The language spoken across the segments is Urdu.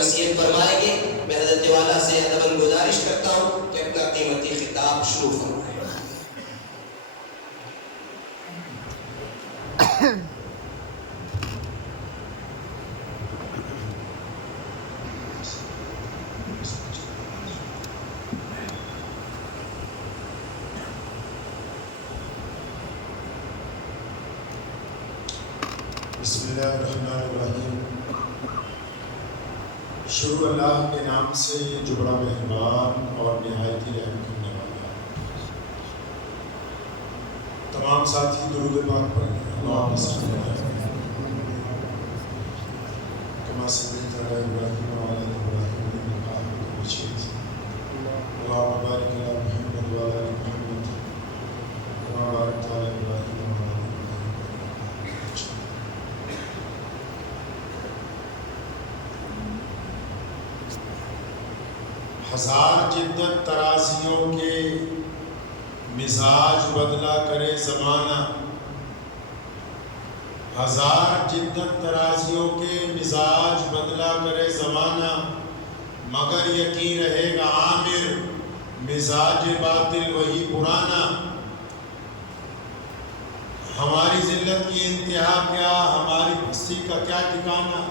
نصیحت فرمائیں گے. میں حضرت والا سے ادباً گزارش کرتا ہوں کہ اپنا قیمتی خطاب شروع فرمائیں. بسم اللہ الرحمن الرحیم. شروع اللہ کے نام سے جو بڑا مہربان اور نہایت ہی رحم کرنے والا ہے. تمام ساتھی درود پاک پڑھیں. اللہم صلی علی کما صلیت علی ابراہیم وعلی ابراہیم انک حمید مجید. اللہم بارک علی محمد وعلی آل محمد کما بارکت علی ابراہیم وعلی آل ابراہیم. ہزار جدت ترازیوں کے مزاج بدلا کرے زمانہ. ہزار جدت ترازیوں کے مزاج بدلا کرے زمانہ. مگر یقین رہے گا عامر مزاج باطل وہی پرانا. ہماری ذلت کی انتہا کیا، ہماری پستی کا کیا ٹھکانا.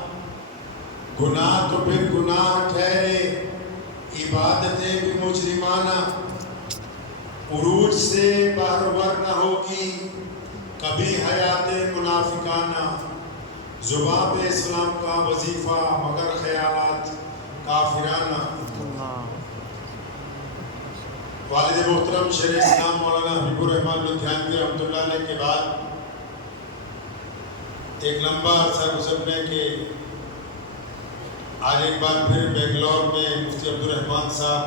گناہ تو پھر گناہ ٹھہرے، عبادتیں بھی مجرمانہ. عروج سے باہرور نہ ہوگی کبھی حیات منافقانہ. زبان پہ اسلام کا وظیفہ مگر خیالات کافرانہ. والد محترم شیخ اسلام مولانا حبیب الرحمن لدھیانوی رحمۃ اللہ علیہ کے بعد ایک لمبا عرصہ گزرنے کے آج ایک بار پھر بنگلور میں مفتی عبدالرحمن صاحب،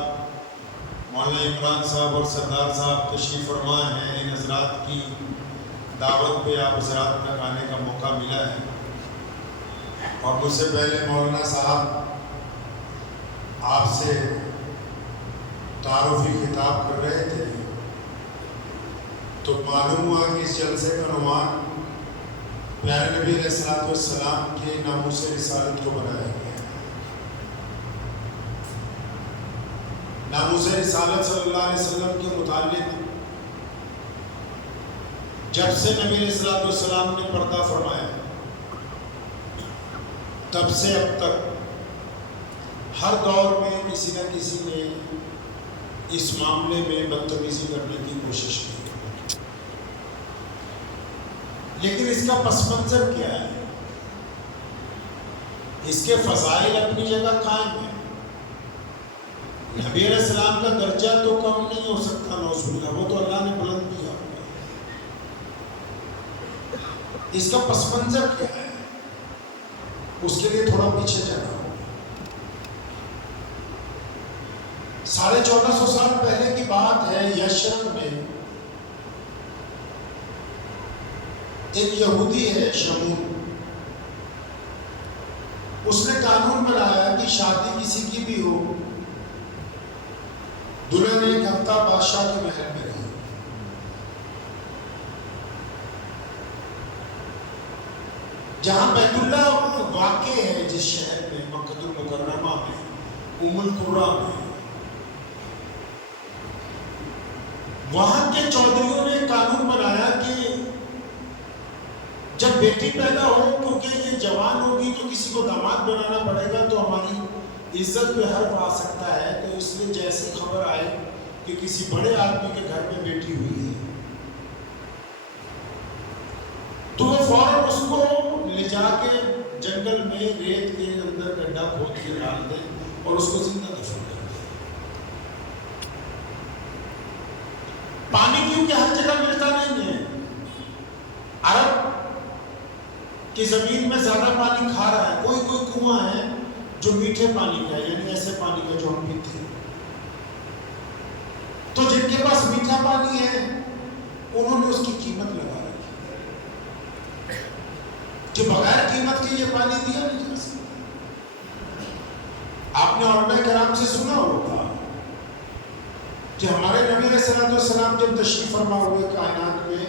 مولانا عمران صاحب اور سردار صاحب تشریف فرما ہیں. ان حضرات کی دعوت پہ آپ حضرات تک آنے کا موقع ملا ہے. اور مجھ سے پہلے مولانا صاحب آپ سے تعارفی خطاب کر رہے تھے تو معلوم ہوا کہ اس جلسے کا عنوان پیارے نبی علیہ السلام کے ناموس رسالت کو بنایا گیا. ناموس رسالت صلی اللہ علیہ وسلم کے متعلق جب سے نبی علیہ السلام نے پردہ فرمایا تب سے اب تک ہر دور میں کسی نہ کسی نے اس معاملے میں بدتمیزی کرنے کی کوشش کی. لیکن اس کا پس منظر کیا ہے؟ اس کے فضائل اپنی جگہ قائم ہیں. نبی علیہ السلام کا درجہ تو کم نہیں ہو سکتا، نعوذ باللہ، وہ تو اللہ نے بلند کیا. اس کا پس منظر کیا ہے؟ اس کے لیے تھوڑا پیچھے جانا ہوگا. 1450 سال پہلے کی بات ہے. یشرب میں ایک یہودی ہے شمون، اس نے قانون بنایا کہ شادی کسی کی بھی ہو، دلہن ایک ہفتہ بادشاہ کے محل میں رہی. جہاں بیت اللہ واقع ہے، جس شہر میں، مکہ المکرمہ میں، ام القری میں، وہاں کے چودھریوں نے قانون بنایا کہ جب بیٹی پیدا ہو، کیونکہ یہ جوان ہوگی تو کسی کو داماد بنانا پڑے گا تو ہماری عزت پہ حرف آ سکتا ہے. تو اس لیے جیسے خبر آئے کہ کسی بڑے آدمی کے گھر میں بیٹی ہوئی ہے تو وہ فوراً اس کو لے جا کے جنگل میں ریت کے اندر گڈھا کھود کے ڈال دیں اور اس کو زندہ دفن کر دیں. پانی کیونکہ ہر جگہ ملتا نہیں ہے. عرب کی زمین میں زیادہ پانی کھا رہا ہے. کوئی کوئی کنواں ہے جو میٹھے پانی کا ہے، یعنی ایسے پانی کا جو ہم پیتے ہیں. تو جن کے پاس میٹھا پانی ہے انہوں نے اس کی قیمت لگا رکھی کہ بغیر قیمت کے یہ پانی دیا نہیں جا سکتا. آپ نے علماء کرام سے سنا ہوگا کہ ہمارے نبی علیہ السلام جب تشریف فرما ہوئے کائنات میں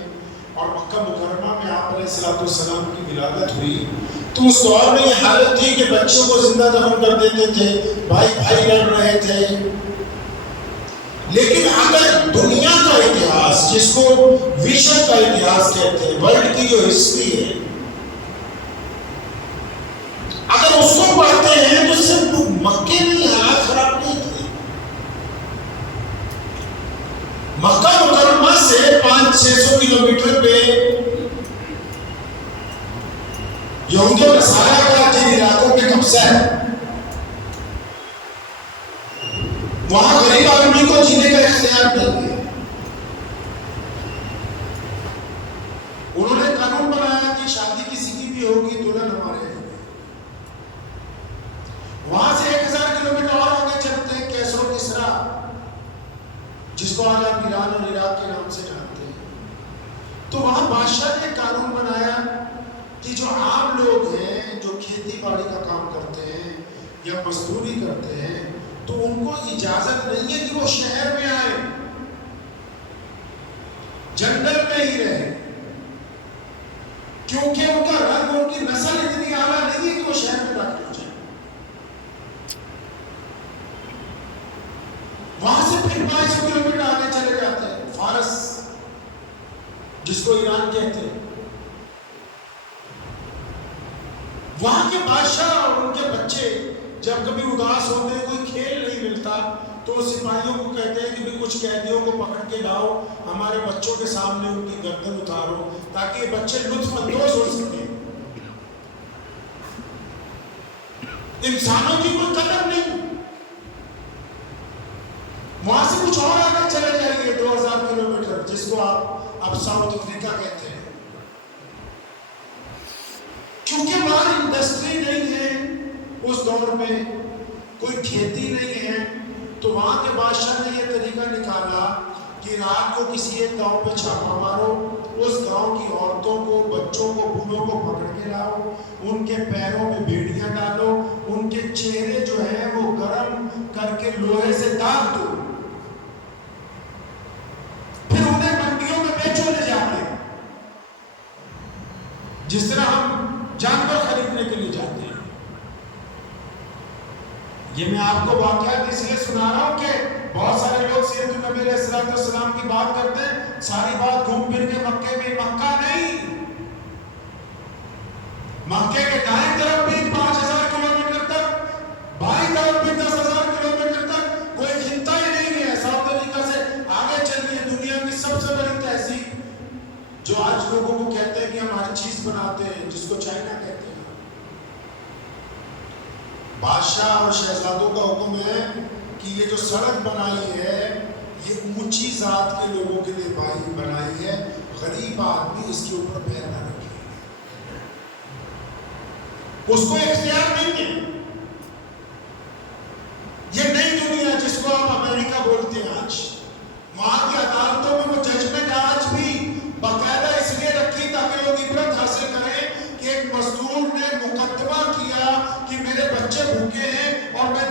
اور مکہ مکرمہ میں آپ علیہ السلام کی ولادت ہوئی تو اس دور میں یہ حالت تھی کہ بچوں کو زندہ دفن کر دیتے تھے، بھائی بھائی لڑ رہے تھے. لیکن اگر دنیا کا اتہاس، جس کو وشو کا اتہاس کہتے ہیں، ورلڈ کی جو ہسٹری ہے، اگر اس کو پڑھتے ہیں تو صرف مکے میں حالات خراب نہیں تھے. مکہ مکرمہ سے 500-600 کلومیٹر پہ یہود و نصارہ کا جن علاقوں پہ قبضہ ہے، وہاں غریب آدمی کو جینے کا اختیار نہیں ہے. انہوں نے قانون بنایا کہ شادی کسی کی بھی ہوگی دلہن ہمارے ہیں. وہاں سے 1000 کلومیٹر اور آگے چلتے ہیں کیسر و کسرا، جس کو آج آپ ایران اور عراق کے نام سے جانتے ہیں. تو وہاں بادشاہ نے قانون بنایا کہ جو عام لوگ ہیں، جو کھیتی باڑی کا کام کرتے ہیں یا مزدوری کرتے ہیں، تو ان کو اجازت نہیں ہے کہ وہ شہر میں آئے، جنگل میں ہی رہے، کیونکہ ان کا رنگ، ان کی نسل اتنی اعلیٰ نہیں ہے کہ وہ شہر میں داخل ہو جائے. وہاں سے پھر 500 کلومیٹر آگے چلے جاتے ہیں فارس، جس کو ایران کہتے ہیں. وہاں کے بادشاہ اور ان کے بچے جب کبھی اداس ہوتے ہیں، کوئی کھیل نہیں ملتا، تو سپاہیوں کو کہتے ہیں کہ کچھ قیدیوں کو پکڑ کے لاؤ، ہمارے بچوں کے سامنے ان کی گردن اتارو تاکہ یہ بچے لطف اندوز ہو سکیں. انسانوں کی کوئی قدر نہیں. وہاں سے کچھ اور آگے چلے جائیے 2000 کلومیٹر، جس کو آپ اب ساؤتھ افریقہ کہتے ہیں. کیونکہ وہاں انڈسٹری نہیں ہے، اس دور میں کوئی کھیتی نہیں ہے، تو وہاں کے بادشاہ نے یہ طریقہ نکالا کہ رات کو کسی ایک گاؤں پہ چھاپا مارو، اس گاؤں کی عورتوں کو، بچوں کو، بوڑھوں کو پکڑ کے لاؤ، ان کے پیروں میں بیڑیاں ڈالو، ان کے چہرے جو ہیں وہ گرم کر کے لوہے سے داغ دو، پھر انہیں منڈیوں میں بیچو لے جا کے، جس طرح ہم جانور خریدنے کے لیے جاتے ہیں. یہ میں آپ کو واقعات اس لیے سنا رہا ہوں کہ بہت سارے لوگ سیرت النبی علیہ السلام کی بات کرتے ہیں، ساری بات گھوم پھر کے مکے میں. مکہ نہیں، مکے کے دائیں طرف بھی 5000 کلومیٹر تک، بائیں طرف بھی 10,000 کلومیٹر تک کوئی خطہ ہی نہیں ہے. ساؤتھ افریقہ سے آگے چلیے، دنیا کی سب سے بڑی تہذیب جو آج لوگوں کو کہتے ہیں کہ ہم ہر چیز بناتے ہیں، جس کو چائنا کہتے ہیں. بادشاہ اور شہزادوں کا حکم ہے کہ یہ جو سڑک بنائی ہے یہ اونچی ذات کے لوگوں کے لیے بنائی ہے، غریب آدمی اس کے اوپر پیر نہ رکھے. اس کو اختیار نہیں ہے. یہ نئی دنیا جس کو آپ امریکہ بولتے ہیں، آج وہاں کی عدالتوں میں وہ ججمنٹ آج بھی باقاعدہ اس لیے رکھی تاکہ لوگ عبرت حاصل کریں کہ ایک مزدور نے مقدمہ کیا کہ میرے بچے بھوکے ہیں اور میں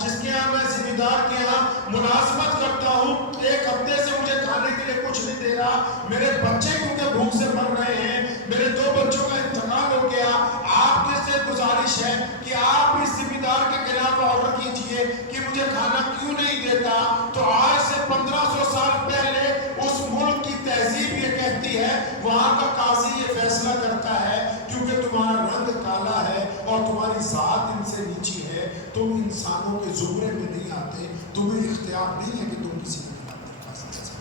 جس کے یہاں میں ذمہ دار کے یہاں ملازمت کرتا ہوں، 1 ہفتے سے مجھے کھانے کے لیے کچھ نہیں دے رہا، میرے بچے کیونکہ بھوک سے مر رہے ہیں، میرے 2 بچوں کا انتقال ہو گیا. آپ کے سے گزارش ہے کہ آپ اس ذمہ دار کے خلاف آرڈر کیجئے کہ مجھے کھانا کیوں نہیں دیتا. تو آج سے 1500 سال پہلے اس ملک کی تہذیب یہ کہتی ہے، وہاں کا قاضی یہ فیصلہ کرتا ہے کیونکہ تمہارا رنگ کالا ہے اور تمہاری ذات ان سے نیچی ہے، تم انسانوں کے زمرے میں نہیں آتے، تمہیں اختیار نہیں ہے کہ تم کسی کے خلاف درخواست کر سکتے.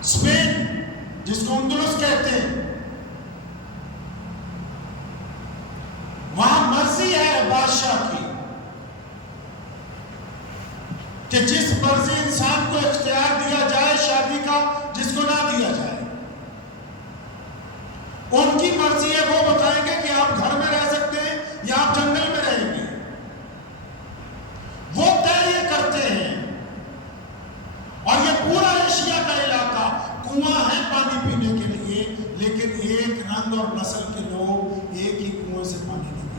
اسپین جس کو اندلس کہتے ہیں، وہاں مرضی ہے بادشاہ کی کہ جس مرضی انسان کو اختیار دیا جائے شادی کا، جس کو نہ دیا جائے. ان کی مرضی ہے، وہ بتائیں گے کہ آپ گھر میں رہ سکتے ہیں یا آپ جنگل میں رہیں گے. وہ طے کرتے ہیں. اور یہ پورا ایشیا کا علاقہ کنواں ہے پانی پینے کے لیے، لیکن ایک رنگ اور نسل کے لوگ ایک ہی کنویں سے پانی نہیں